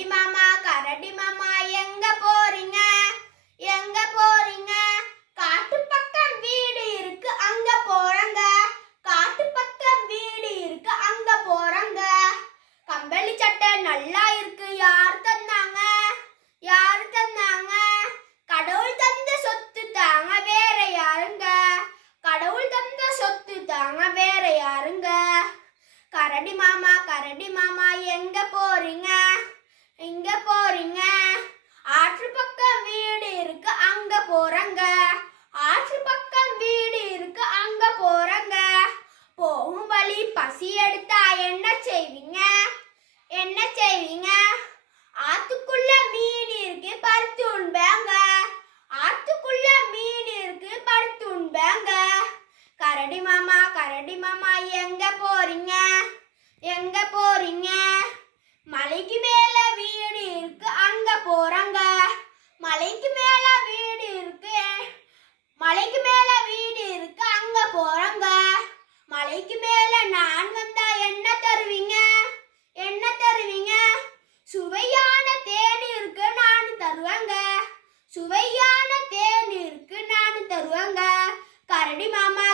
கரடி மாமா எங்க போறீங்க எங்க போறீங்க? காட்டு பக்கம் வீடு இருக்கு அங்க போறங்க. காட்டு பக்கம் வீடு இருக்கு அங்க போறங்க. கம்பளி சட்டை நல்லா இருக்கு யார் தந்தாங்க? யார் தந்தாங்க? கடவுள் தந்த சொத்து தாங்க வேற யாருங்க? கடவுள் தந்த சொத்து தாங்க வேற யாருங்க? கரடி மாமா எங்க போறீங்க எங்க போறீங்க? ஆற்று பக்கம் வீடு இருக்கு அங்க போறங்க. ஆற்று பக்கம் வீடு இருக்கு அங்க போறங்க. போகும் வழி பசி எடுத்தா என்ன செய்வீங்க? என்ன செய்வீங்க? ஆத்துக்குள்ள மீன் இருக்கு பருத்து உண்பாங்க. ஆத்துக்குள்ள மீன் இருக்கு பருத்து உண்பாங்க. கரடி மாமா எங்க போறீங்க எங்க போறீங்க? மலைக்கு மேல வீடு இருக்கு அங்க போறங்க. மலைக்கு மேல வீடு இருக்கு. மலைக்கு மேல வீடு இருக்கு அங்க போறங்க. மலைக்கு மேல நான் வந்தா என்ன தருவீங்க? என்ன தருவீங்க? சுவையான தேன் இருக்கு நான் தருவேங்க. சுவையான தேன் இருக்கு நான் தருவேங்க. கரடி மாமா